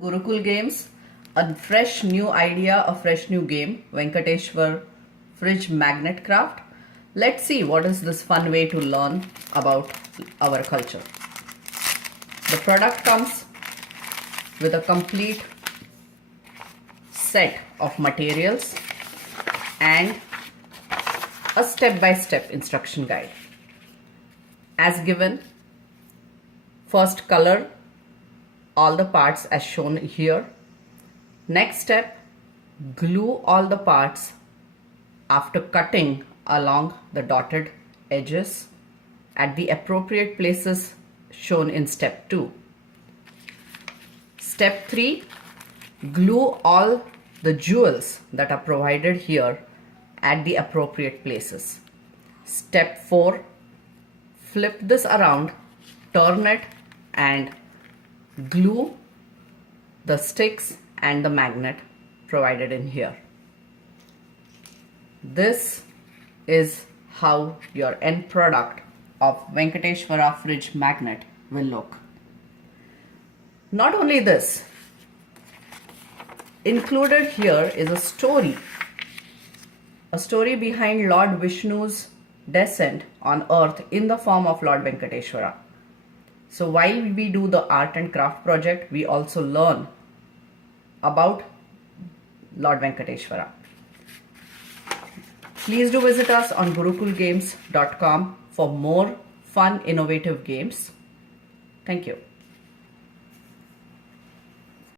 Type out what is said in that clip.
Gurukul Games, a fresh new idea, a fresh new game, Venkateswar fridge magnet craft. Let's see what is this fun way to learn about our culture. The product comes with a complete set of materials and a step-by-step instruction guide. As given, first color all the parts as shown here. Next step, glue all the parts after cutting along the dotted edges at the appropriate places shown in step 2. Step 3, glue all the jewels that are provided here at the appropriate places. Step 4, flip this around, turn it and glue the sticks and the magnet provided in here. This is how your end product of Venkateswara fridge magnet will look. Not only this, included here is a story behind Lord Vishnu's descent on earth in the form of Lord Venkateswara. So while we do the art and craft project, we also learn about Lord Venkateswara. Please do visit us on gurukulgames.com for more fun, innovative games. Thank you.